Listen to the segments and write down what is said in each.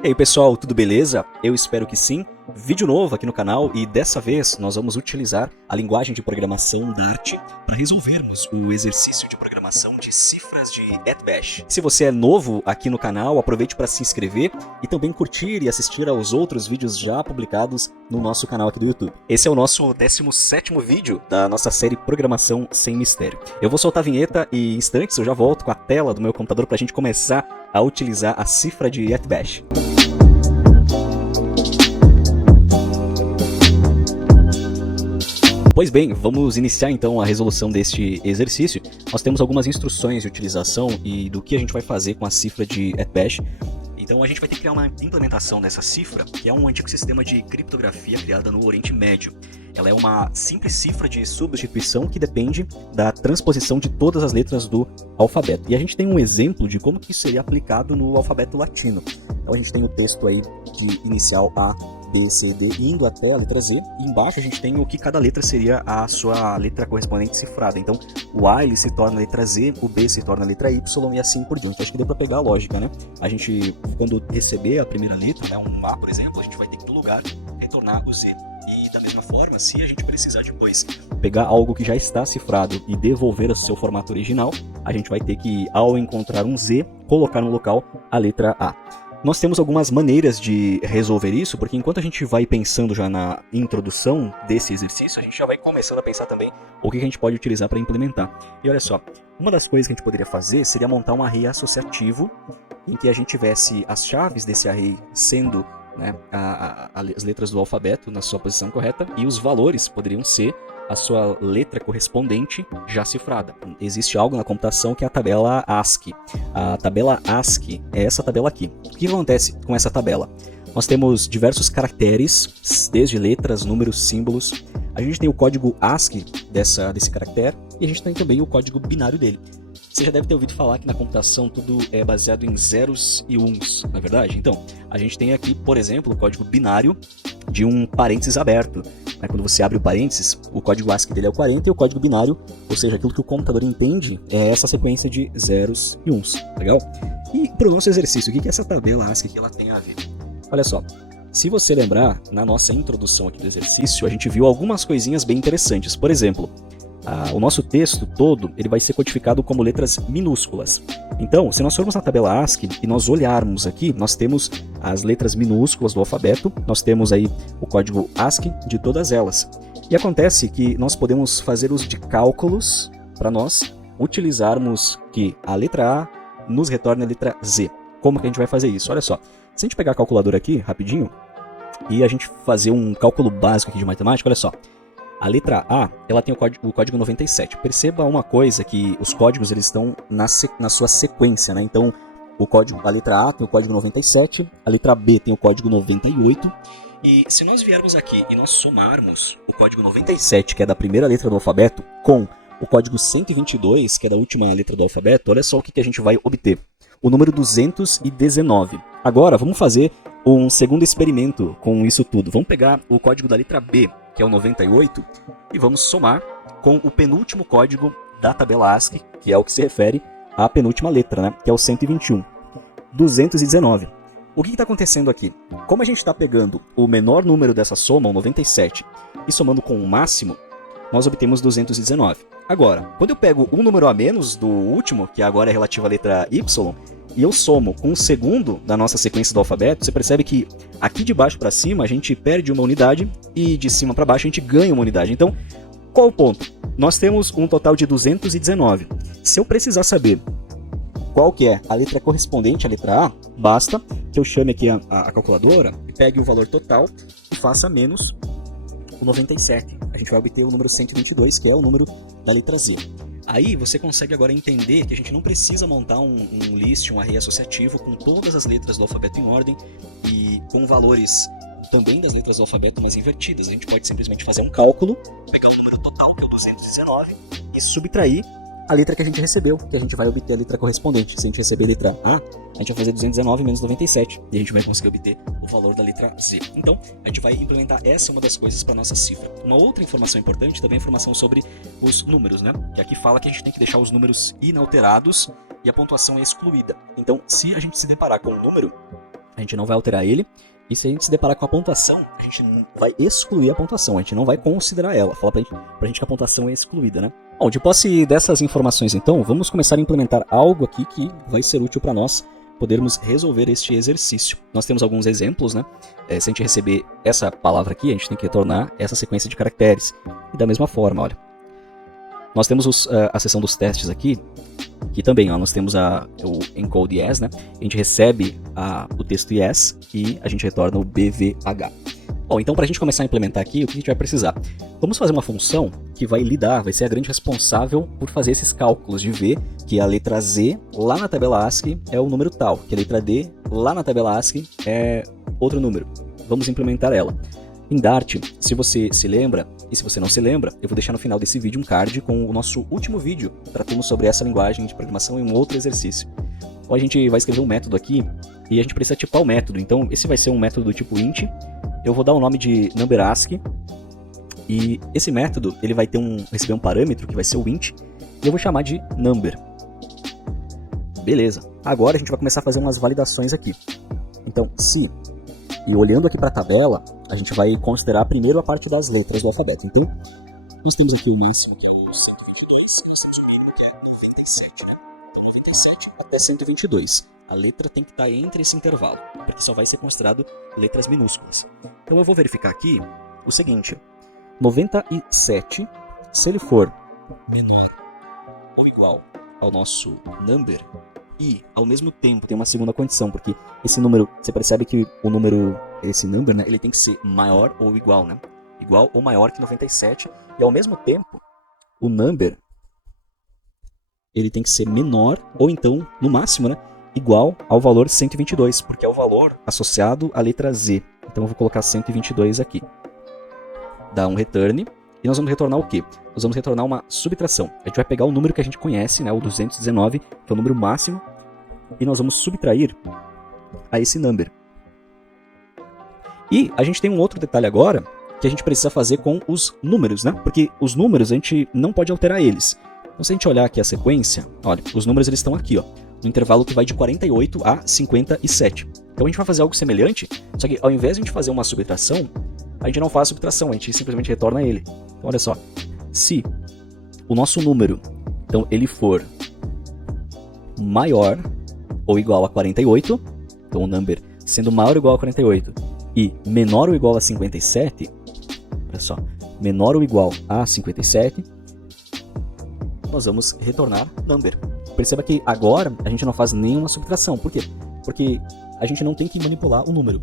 E aí pessoal, tudo beleza? Eu espero que sim. Vídeo novo aqui no canal e dessa vez nós vamos utilizar a linguagem de programação Dart para resolvermos o exercício de programação de cifras de ETBASH. Se você é novo aqui no canal, aproveite para se inscrever e também curtir e assistir aos outros vídeos já publicados no nosso canal aqui do YouTube. Esse é o nosso 17º vídeo da nossa série Programação Sem Mistério. Eu vou soltar a vinheta e em instantes eu já volto com a tela do meu computador para a gente começar a utilizar a cifra de ETBASH. Pois bem, vamos iniciar então a resolução deste exercício. Nós temos algumas instruções de utilização e do que a gente vai fazer com a cifra de ETBASH. Então a gente vai ter que criar uma implementação dessa cifra, que é um antigo sistema de criptografia criada no Oriente Médio. Ela é uma simples cifra de substituição que depende da transposição de todas as letras do alfabeto. E a gente tem um exemplo de como que isso seria aplicado no alfabeto latino. Então a gente tem o texto aí de inicial A, B, C, D, indo até a letra Z, e embaixo a gente tem o que cada letra seria a sua letra correspondente cifrada. Então o A ele se torna a letra Z, o B se torna a letra Y e assim por diante. Acho que deu para pegar a lógica, né? A gente, quando receber a primeira letra, né, um A por exemplo, a gente vai ter que no lugar retornar o Z. E da mesma forma, se a gente precisar depois pegar algo que já está cifrado e devolver ao seu formato original, a gente vai ter que, ao encontrar um Z, colocar no local a letra A. Nós temos algumas maneiras de resolver isso, porque enquanto a gente vai pensando já na introdução desse exercício, a gente já vai começando a pensar também o que a gente pode utilizar para implementar. E olha só, uma das coisas que a gente poderia fazer seria montar um array associativo em que a gente tivesse as chaves desse array sendo, né, as letras do alfabeto na sua posição correta e os valores poderiam ser a sua letra correspondente já cifrada. Existe algo na computação que é a tabela ASCII. A tabela ASCII é essa tabela aqui. O que acontece com essa tabela? Nós temos diversos caracteres, desde letras, números, símbolos. A gente tem o código ASCII desse caractere e a gente tem também o código binário dele. Você já deve ter ouvido falar que na computação tudo é baseado em zeros e uns, não é verdade? Então, a gente tem aqui, por exemplo, o código binário de um parênteses aberto. Quando você abre o parênteses, o código ASCII dele é o 40 e o código binário, ou seja, aquilo que o computador entende, é essa sequência de zeros e uns. Legal? E para o nosso exercício, o que é essa tabela ASCII que ela tem a ver? Olha só, se você lembrar, na nossa introdução aqui do exercício, a gente viu algumas coisinhas bem interessantes. Por exemplo, o nosso texto todo ele vai ser codificado como letras minúsculas. Então, se nós formos na tabela ASCII e nós olharmos aqui, nós temos as letras minúsculas do alfabeto, nós temos aí o código ASCII de todas elas. E acontece que nós podemos fazer uso de cálculos para nós utilizarmos que a letra A nos retorne a letra Z. Como que a gente vai fazer isso? Olha só, se a gente pegar a calculadora aqui, rapidinho, e a gente fazer um cálculo básico aqui de matemática, olha só. A letra A, ela tem o código 97. Perceba uma coisa, que os códigos eles estão na sua sequência, né? Então, a letra A tem o código 97, a letra B tem o código 98. E se nós viermos aqui e nós somarmos o código 97, que é da primeira letra do alfabeto, com o código 122, que é da última letra do alfabeto, olha só o que a gente vai obter. O número 219. Agora, vamos fazer um segundo experimento com isso tudo. Vamos pegar o código da letra B, que é o 98, e vamos somar com o penúltimo código da tabela ASCII, que é o que se refere à penúltima letra, né? Que é o 121. 219. O que está acontecendo aqui? Como a gente está pegando o menor número dessa soma, o 97, e somando com o máximo, nós obtemos 219. Agora, quando eu pego um número a menos do último, que agora é relativo à letra Y, e eu somo com o segundo da nossa sequência do alfabeto, você percebe que aqui de baixo para cima a gente perde uma unidade e de cima para baixo a gente ganha uma unidade. Então, qual o ponto? Nós temos um total de 219. Se eu precisar saber qual que é a letra correspondente à letra A, basta que eu chame aqui a calculadora, pegue o valor total e faça menos o 97. A gente vai obter o número 122, que é o número da letra Z. Aí você consegue agora entender que a gente não precisa montar um list, um array associativo com todas as letras do alfabeto em ordem e com valores também das letras do alfabeto, mas invertidas. A gente pode simplesmente fazer um cálculo, pegar o número total, que é o 219, e subtrair a letra que a gente recebeu, que a gente vai obter a letra correspondente. Se a gente receber a letra A, a gente vai fazer 219 menos 97, e a gente vai conseguir obter o valor da letra Z. Então, a gente vai implementar essa uma das coisas para a nossa cifra. Uma outra informação importante também é a informação sobre os números, né? Que aqui fala que a gente tem que deixar os números inalterados e a pontuação é excluída. Então, se a gente se deparar com um número a gente não vai alterar ele. E se a gente se deparar com a pontuação, a gente vai excluir a pontuação, a gente não vai considerar ela. Fala pra gente que a pontuação é excluída, né? Bom, de posse dessas informações então, vamos começar a implementar algo aqui que vai ser útil para nós podermos resolver este exercício. Nós temos alguns exemplos, né? Se a gente receber essa palavra aqui, a gente tem que retornar essa sequência de caracteres. E da mesma forma, olha. Nós temos a seção dos testes aqui, que também, ó, nós temos o encode yes, né? A gente recebe o texto yes e a gente retorna o BVH. Bom, então para a gente começar a implementar aqui, o que a gente vai precisar? Vamos fazer uma função que vai ser a grande responsável por fazer esses cálculos de ver que a letra Z lá na tabela ASCII é o número tal, que a letra D lá na tabela ASCII é outro número. Vamos implementar ela. Em Dart, se você se lembra, e se você não se lembra, eu vou deixar no final desse vídeo um card com o nosso último vídeo, tratando sobre essa linguagem de programação em um outro exercício. Então a gente vai escrever um método aqui, e a gente precisa tipar o método. Então esse vai ser um método do tipo int, eu vou dar o nome de numberASCII, e esse método ele vai receber um parâmetro que vai ser o int, e eu vou chamar de number. Beleza, agora a gente vai começar a fazer umas validações aqui. Então se... E olhando aqui para a tabela, a gente vai considerar primeiro a parte das letras do alfabeto. Então, nós temos aqui o máximo, que é o 122, nós temos o mínimo, que é 97, né? Então, 97 até 122. A letra tem que estar entre esse intervalo, porque só vai ser considerado letras minúsculas. Então, eu vou verificar aqui o seguinte. 97, se ele for menor ou igual ao nosso number, e, ao mesmo tempo, tem uma segunda condição, porque esse número, você percebe que o número, esse number, né, ele tem que ser maior ou igual, né? Igual ou maior que 97, e ao mesmo tempo, o number, ele tem que ser menor, ou então, no máximo, né, igual ao valor 122, porque é o valor associado à letra Z. Então eu vou colocar 122 aqui. Dá um return. E nós vamos retornar o quê? Nós vamos retornar uma subtração. A gente vai pegar o número que a gente conhece, né, o 219, que é o número máximo, e nós vamos subtrair a esse number. E a gente tem um outro detalhe agora, que a gente precisa fazer com os números, né? Porque os números a gente não pode alterar eles. Então se a gente olhar aqui a sequência, olha, os números eles estão aqui, ó, no intervalo que vai de 48 a 57. Então a gente vai fazer algo semelhante, só que ao invés de a gente fazer uma subtração, a gente não faz a subtração, a gente simplesmente retorna ele. Então olha só, se o nosso número, então ele for maior ou igual a 48, então o number sendo maior ou igual a 48 e menor ou igual a 57, olha só, menor ou igual a 57, nós vamos retornar number. Perceba que agora a gente não faz nenhuma subtração. Por quê? Porque a gente não tem que manipular o número.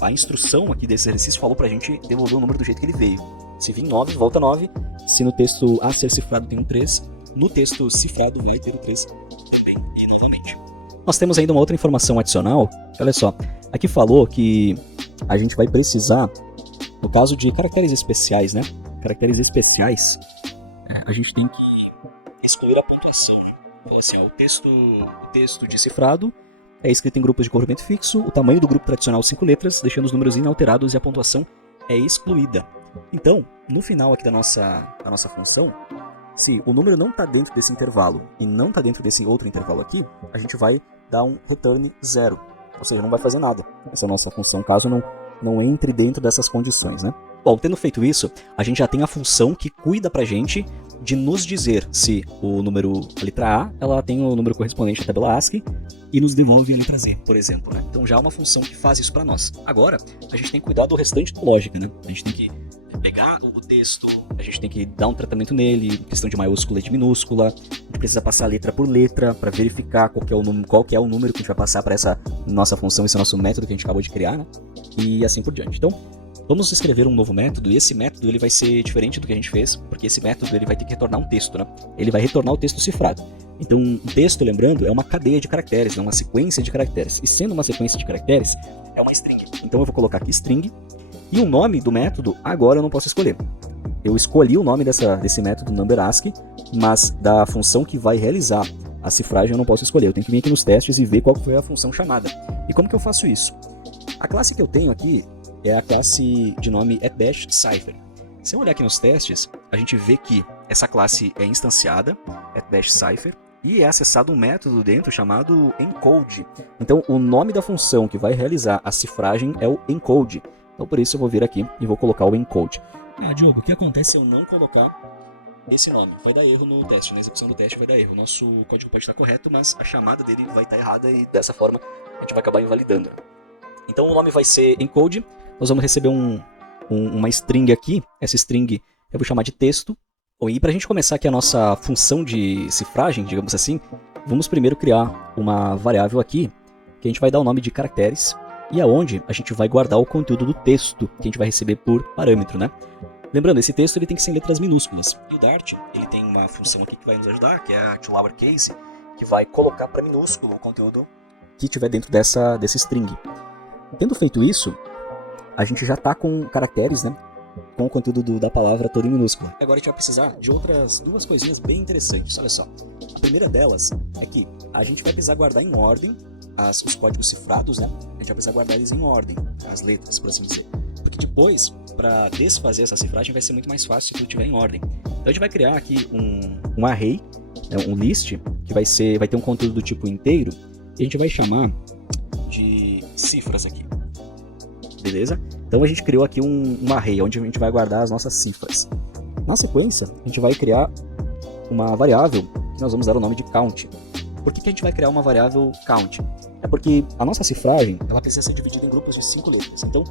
A instrução aqui desse exercício falou pra gente devolver o número do jeito que ele veio. Se vir 9, volta 9. Se no texto a ser cifrado tem um 3, no texto cifrado vai ter o 3 também, e novamente. Nós temos ainda uma outra informação adicional. Olha só, aqui falou que a gente vai precisar, no caso de caracteres especiais, né? Caracteres especiais, a gente tem que excluir a pontuação, né? Então assim, ó, o texto decifrado é escrito em grupos de comprimento fixo, o tamanho do grupo tradicional 5 letras, deixando os números inalterados e a pontuação é excluída. Então, no final aqui da nossa função, se o número não está dentro desse intervalo e não está dentro desse outro intervalo aqui, a gente vai dar um return 0, ou seja, não vai fazer nada essa nossa função, caso não entre dentro dessas condições, né? Bom, tendo feito isso, a gente já tem a função que cuida pra gente de nos dizer se o número, a letra A, ela tem o número correspondente à tabela ASCII e nos devolve a letra Z, por exemplo, né? Então já é uma função que faz isso para nós. Agora, a gente tem que cuidar do restante da lógica, né? A gente tem que pegar o texto, a gente tem que dar um tratamento nele, questão de maiúscula e de minúscula, a gente precisa passar letra por letra para verificar qual que é o número que a gente vai passar para essa nossa função, esse nosso método que a gente acabou de criar, né? E assim por diante. Então, vamos escrever um novo método, e esse método ele vai ser diferente do que a gente fez, porque esse método ele vai ter que retornar um texto, né? Ele vai retornar o texto cifrado. Então, um texto, lembrando, é uma cadeia de caracteres, não uma sequência de caracteres. E sendo uma sequência de caracteres, é uma string. Então eu vou colocar aqui string, e o nome do método, agora eu não posso escolher. Eu escolhi o nome desse método numberASCII, mas da função que vai realizar a cifragem eu não posso escolher. Eu tenho que vir aqui nos testes e ver qual foi a função chamada. E como que eu faço isso? A classe que eu tenho aqui é a classe de nome @cipher. Se eu olhar aqui nos testes, a gente vê que essa classe é instanciada, @cipher, e é acessado um método dentro chamado encode. Então, o nome da função que vai realizar a cifragem é o encode. Então, por isso eu vou vir aqui e vou colocar o encode. Diogo, o que acontece se eu não colocar esse nome? Vai dar erro no teste, na execução do teste vai dar erro. O nosso código pode estar correto, mas a chamada dele vai estar errada e dessa forma a gente vai acabar invalidando. Então, o nome vai ser encode. Nós vamos receber uma string aqui. Essa string eu vou chamar de texto. E para a gente começar aqui a nossa função de cifragem, digamos assim, vamos primeiro criar uma variável aqui, que a gente vai dar o nome de caracteres, e aonde a gente vai guardar o conteúdo do texto que a gente vai receber por parâmetro, né? Lembrando, esse texto ele tem que ser em letras minúsculas. E o Dart, ele tem uma função aqui que vai nos ajudar, que é a toLowerCase, que vai colocar para minúsculo o conteúdo que tiver dentro desse string. Tendo feito isso, a gente já está com caracteres, né? Com o conteúdo da palavra toda em minúscula. Agora a gente vai precisar de outras duas coisinhas bem interessantes, olha só. A primeira delas é que a gente vai precisar guardar em ordem os códigos cifrados, né? A gente vai precisar guardar eles em ordem, as letras, por assim dizer. Porque depois, para desfazer essa cifragem, vai ser muito mais fácil se tudo estiver em ordem. Então a gente vai criar aqui um array, né, um list, que vai ter um conteúdo do tipo inteiro, e a gente vai chamar de cifras aqui. Beleza? Então a gente criou aqui um array, onde a gente vai guardar as nossas cifras. Na sequência, a gente vai criar uma variável que nós vamos dar o nome de count. Por que a gente vai criar uma variável count? É porque a nossa cifragem ela precisa ser dividida em grupos de 5 letras. Então,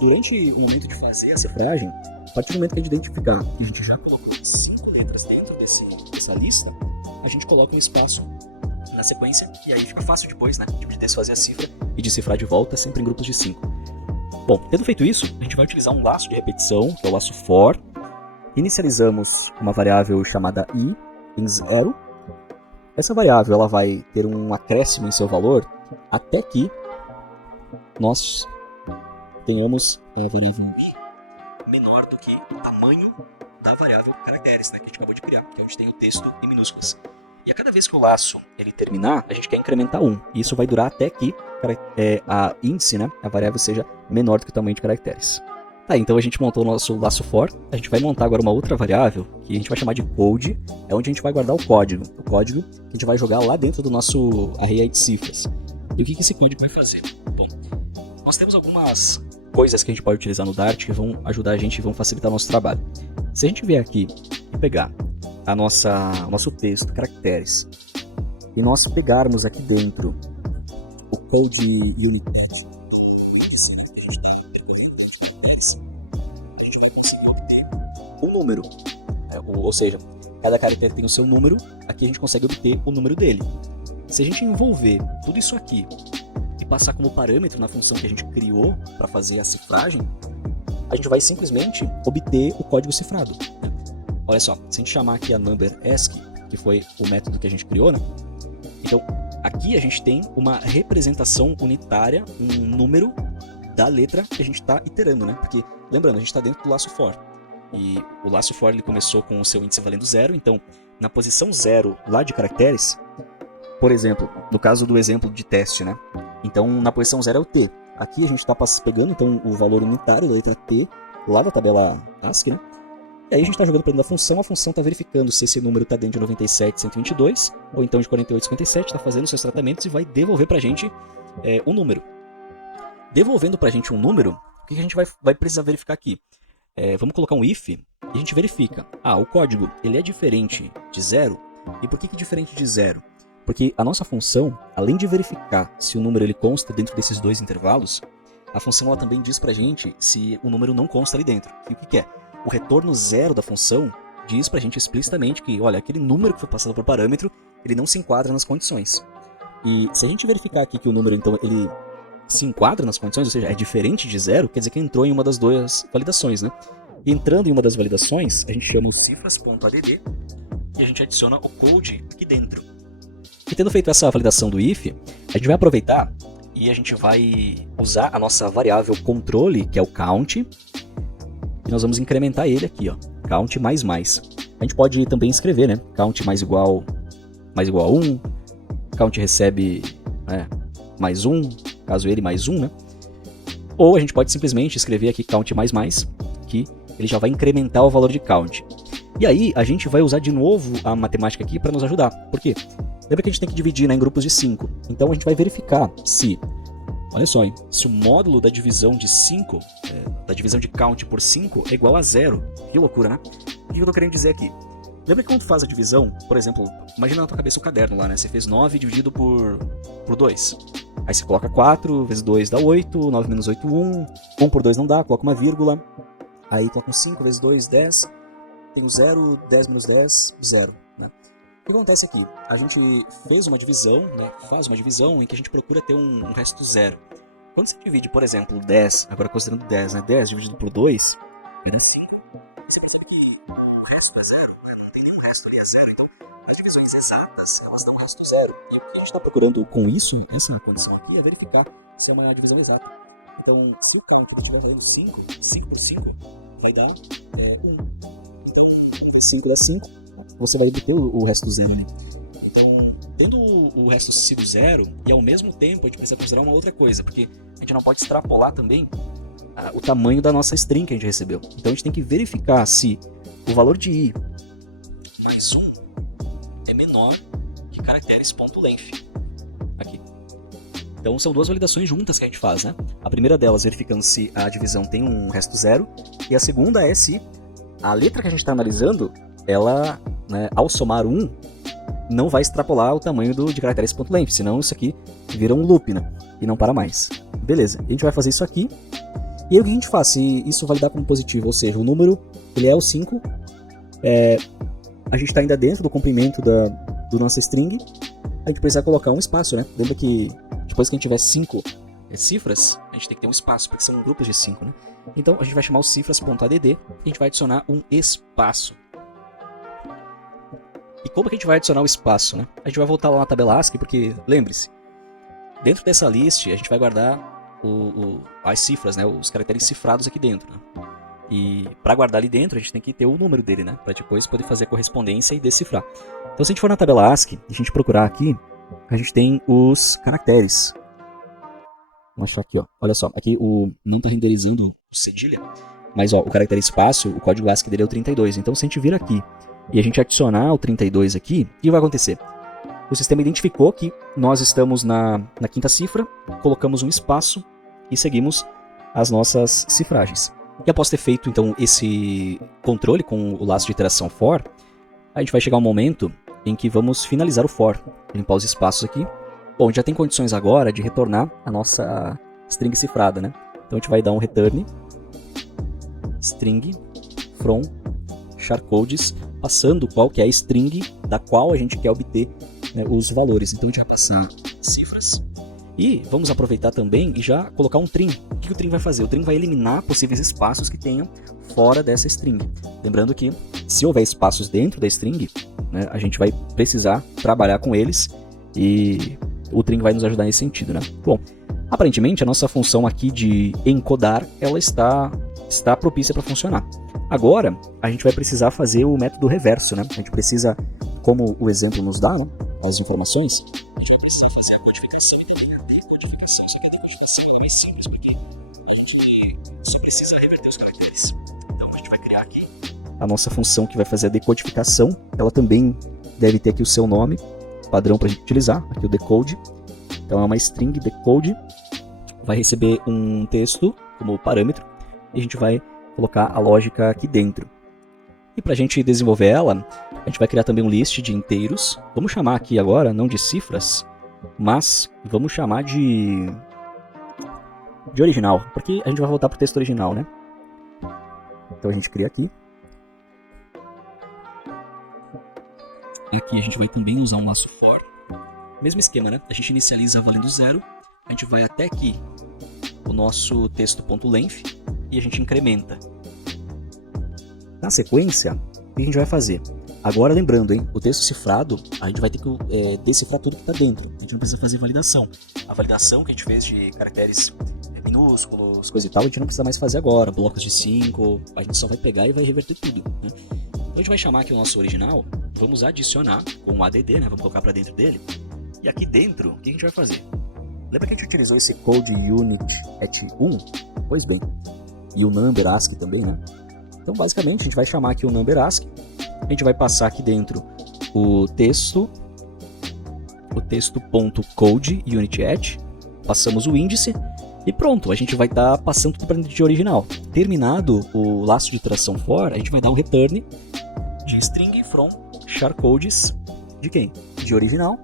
durante o momento de fazer a cifragem, a partir do momento que a gente identificar que a gente já colocou 5 letras dentro dessa lista, a gente coloca um espaço na sequência, e aí fica fácil depois, né, de desfazer a cifra e de cifrar de volta, sempre em grupos de 5. Bom, tendo feito isso, a gente vai utilizar um laço de repetição, que é o laço for. Inicializamos uma variável chamada i em 0. Essa variável ela vai ter um acréscimo em seu valor até que nós tenhamos a variável i menor do que o tamanho da variável caracteres, né, que a gente acabou de criar, que é onde tem o texto em minúsculas. E a cada vez que o laço ele terminar, a gente quer incrementar 1. E isso vai durar até que a índice, né, a variável seja menor do que o tamanho de caracteres. Tá, então a gente montou o nosso laço for. A gente vai montar agora uma outra variável, que a gente vai chamar de code, é onde a gente vai guardar o código. O código que a gente vai jogar lá dentro do nosso array de cifras. E o que esse código vai fazer? Bom, nós temos algumas coisas que a gente pode utilizar no Dart que vão ajudar a gente e vão facilitar o nosso trabalho. Se a gente vier aqui e pegar o nosso texto, caracteres, e nós pegarmos aqui dentro o code unit text do índice, né, que a gente está percorrendo dentro de caracteres, a gente vai conseguir obter um número. Ou seja, cada caractere tem o seu número, aqui a gente consegue obter o número dele. Se a gente envolver tudo isso aqui e passar como parâmetro na função que a gente criou para fazer a cifragem, a gente vai simplesmente obter o código cifrado. Olha só, se a gente chamar aqui a number ASCII, que foi o método que a gente criou, né? Então, aqui a gente tem uma representação unitária, um número da letra que a gente está iterando, né? Porque, lembrando, a gente está dentro do laço for. E o laço for ele começou com o seu índice valendo 0, então, na posição 0 lá de caracteres, por exemplo, no caso do exemplo de teste, né? Então, na posição 0 é o T. Aqui a gente está pegando, então, o valor unitário da letra T, lá da tabela ASCII, né? E aí a gente está jogando para dentro da função, a função está verificando se esse número está dentro de 97, 122, ou então de 48, 57, está fazendo seus tratamentos e vai devolver para a gente um número. Devolvendo para a gente um número, o que a gente vai precisar verificar aqui? Vamos colocar um if e a gente verifica. O código ele é diferente de 0. E por que é diferente de 0? Porque a nossa função, além de verificar se o número ele consta dentro desses dois intervalos, a função ela também diz para a gente se o número não consta ali dentro. E o que é? O retorno 0 da função diz pra gente explicitamente que, olha, aquele número que foi passado por parâmetro, ele não se enquadra nas condições. E se a gente verificar aqui que o número, então, ele se enquadra nas condições, ou seja, é diferente de 0, quer dizer que entrou em uma das duas validações, né? E entrando em uma das validações, a gente chama o cifras.add e a gente adiciona o code aqui dentro. E tendo feito essa validação do if, a gente vai aproveitar e a gente vai usar a nossa variável controle, que é o count, e nós vamos incrementar ele aqui, ó, count mais mais. A gente pode também escrever, né, count mais igual a 1, count recebe mais 1, caso ele mais 1, né? Ou a gente pode simplesmente escrever aqui count mais mais, que ele já vai incrementar o valor de count. E aí a gente vai usar de novo a matemática aqui para nos ajudar. Por quê? Lembra que a gente tem que dividir, né, em grupos de 5. Então a gente vai verificar se, olha só, hein, se o módulo da divisão de 5, da divisão de count por 5 é igual a 0. Que loucura, né? O que eu tô querendo dizer aqui? Lembra que quando tu faz a divisão, por exemplo, imagina na tua cabeça o caderno lá, né? Você fez 9 dividido por 2. Aí você coloca 4 vezes 2 dá 8, 9 menos 8, 1. 1 por 2 não dá, coloca uma vírgula. Aí coloca um 5 vezes 2, 10. Tem o 0, 10 menos 10, 0. Né? O que acontece aqui? A gente fez uma divisão, né? Faz uma divisão em que a gente procura ter um resto zero. Quando você divide, por exemplo, 10, agora considerando 10, né? 10 dividido por 2, vai dar 5. E você percebe que o resto é zero, né? Não tem nenhum resto ali, é zero. Então, as divisões exatas, elas dão um resto zero. E o que a gente está procurando com isso, essa condição aqui, é verificar se é uma divisão exata. Então, se o count estiver valendo 5, 5 por 5, vai dar 1. Então, 1 vezes 5 dá 5, você vai obter o resto zero ali. Então, tendo o resto sido zero, e ao mesmo tempo a gente precisa considerar uma outra coisa, porque a gente não pode extrapolar também o tamanho da nossa string que a gente recebeu. Então a gente tem que verificar se o valor de i mais 1 é menor que caracteres.length. Aqui. Então são duas validações juntas que a gente faz, né? A primeira delas verificando se a divisão tem um resto zero, e a segunda é se a letra que a gente está analisando, ela, né, ao somar 1, não vai extrapolar o tamanho de caracteres.length, senão isso aqui vira um loop, né? E não para mais. Beleza, a gente vai fazer isso aqui. E aí o que a gente faz? Se isso validar como positivo, ou seja, o número ele é o 5, a gente está ainda dentro do comprimento do nossa string, a gente precisa colocar um espaço, né? Lembra que depois que a gente tiver 5 cifras, a gente tem que ter um espaço, porque são grupos de 5, né? Então a gente vai chamar o cifras.add e a gente vai adicionar um espaço. E como que a gente vai adicionar o espaço, né? A gente vai voltar lá na tabela ASCII, porque, lembre-se, dentro dessa list a gente vai guardar as cifras, né? Os caracteres cifrados aqui dentro, né? E para guardar ali dentro a gente tem que ter o número dele, né? Para depois poder fazer a correspondência e decifrar. Então se a gente for na tabela ASCII e a gente procurar aqui, a gente tem os caracteres. Vamos achar aqui, ó. Olha só, aqui não está renderizando o cedilha, mas ó, o caractere espaço, o código ASCII dele é o 32. Então se a gente vir aqui e a gente adicionar o 32 aqui, o que vai acontecer? O sistema identificou que nós estamos na quinta cifra, colocamos um espaço e seguimos as nossas cifragens. E após ter feito então esse controle com o laço de iteração for, a gente vai chegar um momento em que vamos finalizar o for. Limpar os espaços aqui. Bom, já tem condições agora de retornar a nossa string cifrada, né? Então a gente vai dar um return string from charcodes, passando qual que é a string da qual a gente quer obter, né, os valores. Então a gente vai passar cifras. E vamos aproveitar também e já colocar um trim. O que o trim vai fazer? O trim vai eliminar possíveis espaços que tenham fora dessa string. Lembrando que se houver espaços dentro da string, né, a gente vai precisar trabalhar com eles e o trim vai nos ajudar nesse sentido, né? Bom, aparentemente a nossa função aqui de encodar, ela está propícia para funcionar. Agora, a gente vai precisar fazer o método reverso, né? A gente precisa, como o exemplo nos dá, né, as informações, a gente vai precisar fazer a codificação e também a decodificação. Só que a decodificação é bem simples, porque a gente só precisa reverter os caracteres. Então a gente vai criar aqui a nossa função que vai fazer a decodificação. Ela também deve ter aqui o seu nome padrão para a gente utilizar, aqui o decode. Então é uma string decode, vai receber um texto como parâmetro e a gente vai colocar a lógica aqui dentro. E para a gente desenvolver ela, a gente vai criar também um list de inteiros. Vamos chamar aqui agora, não de cifras, mas vamos chamar de original, porque a gente vai voltar para o texto original, né? Então a gente cria aqui. E aqui a gente vai também usar um laço for. Mesmo esquema, né? A gente inicializa valendo 0, a gente vai até aqui o nosso texto.length e a gente incrementa. Na sequência, o que a gente vai fazer? Agora lembrando, hein, o texto cifrado, a gente vai ter que decifrar tudo que está dentro. A gente não precisa fazer validação. A validação que a gente fez de caracteres minúsculos, coisa e tal, a gente não precisa mais fazer agora. Blocos de 5, a gente só vai pegar e vai reverter tudo, né? Então a gente vai chamar aqui o nosso original, vamos adicionar com o add, né? Vamos colocar para dentro dele. E aqui dentro, o que a gente vai fazer? Lembra que a gente utilizou esse code unit at 1? Pois bem. E o number ASCII também, né? Então, basicamente, a gente vai chamar aqui o number ASCII, a gente vai passar aqui dentro o texto o texto.code UnitEdge, passamos o índice e pronto, a gente vai estar passando tudo para dentro de original. Terminado o laço de iteração for, a gente vai dar um return de string from charcodes de quem? De original.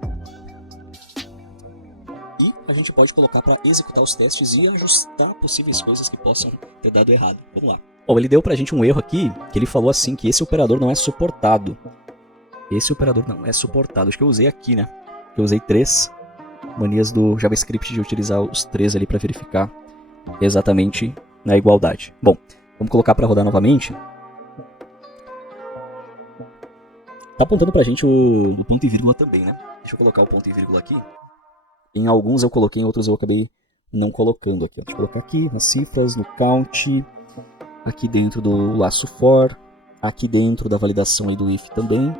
E a gente pode colocar para executar os testes e ajustar possíveis coisas que possam ter dado errado. Vamos lá. Bom, ele deu pra gente um erro aqui, que ele falou assim, que esse operador não é suportado. Esse operador não é suportado. Acho que eu usei aqui, né? Eu usei 3 manias do JavaScript de utilizar os 3 ali para verificar exatamente na igualdade. Bom, vamos colocar para rodar novamente. Tá apontando pra gente o ponto e vírgula também, né? Deixa eu colocar o ponto e vírgula aqui. Em alguns eu coloquei, em outros eu acabei não colocando aqui. Deixa eu colocar aqui nas cifras, no count, aqui dentro do laço for, aqui dentro da validação aí do if também,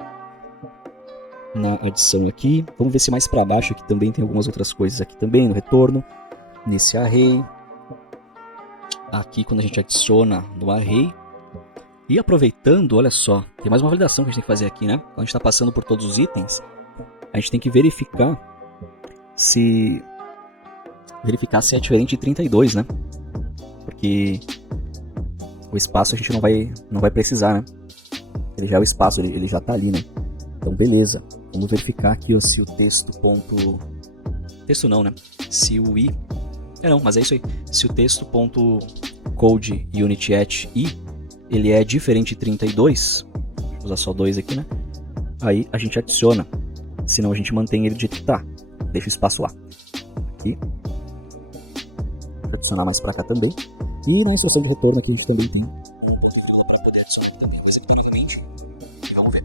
na adição aqui. Vamos ver se mais para baixo aqui também tem algumas outras coisas aqui também, no retorno, nesse array. Aqui quando a gente adiciona no array. E aproveitando, olha só, tem mais uma validação que a gente tem que fazer aqui, né? Quando a gente está passando por todos os itens, a gente tem que verificar se é diferente de 32, né? Porque o espaço a gente não vai precisar, né? Ele já é o espaço, ele já está ali, né? Então beleza, vamos verificar aqui ó, se o texto ponto... Texto não, né? Se o i... não, mas é isso aí. Se o texto.code UnitEdge i ele é diferente de 32, vou usar só 2 aqui, né? Aí a gente adiciona, senão a gente mantém ele do jeito que tá. Deixa o espaço lá. Aqui. Vou adicionar mais pra cá também. E na instrução de retorno aqui a gente também tem um ponto e vírgula para poder adicionar também, executar novamente. E vamos ver.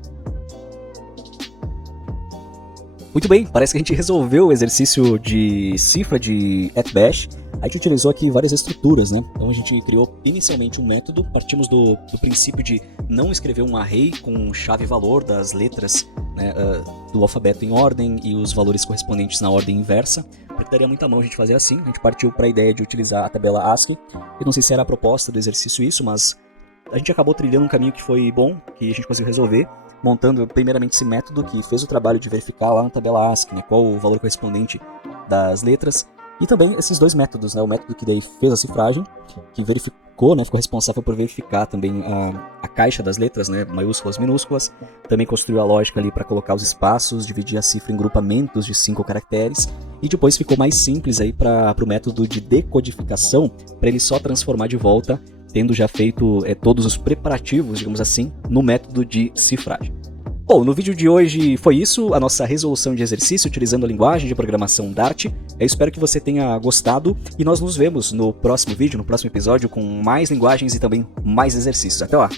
Muito bem, parece que a gente resolveu o exercício de cifra de @bash. A gente utilizou aqui várias estruturas, né? Então a gente criou inicialmente um método, partimos do princípio de não escrever um array com chave-valor das letras, né, do alfabeto em ordem e os valores correspondentes na ordem inversa, porque daria muita mão a gente fazer assim. A gente partiu para a ideia de utilizar a tabela ASCII. Eu não sei se era a proposta do exercício isso, mas a gente acabou trilhando um caminho que foi bom, que a gente conseguiu resolver, montando primeiramente esse método que fez o trabalho de verificar lá na tabela ASCII, né, qual o valor correspondente das letras. E também esses dois métodos, né? O método que daí fez a cifragem, que verificou, né? Ficou responsável por verificar também a caixa das letras, né? Maiúsculas, minúsculas. Também construiu a lógica ali para colocar os espaços, dividir a cifra em grupamentos de 5 caracteres. E depois ficou mais simples aí para o método de decodificação, para ele só transformar de volta, tendo já feito todos os preparativos, digamos assim, no método de cifragem. Bom, no vídeo de hoje foi isso, a nossa resolução de exercício utilizando a linguagem de programação Dart. Eu espero que você tenha gostado e nós nos vemos no próximo vídeo, no próximo episódio, com mais linguagens e também mais exercícios. Até lá!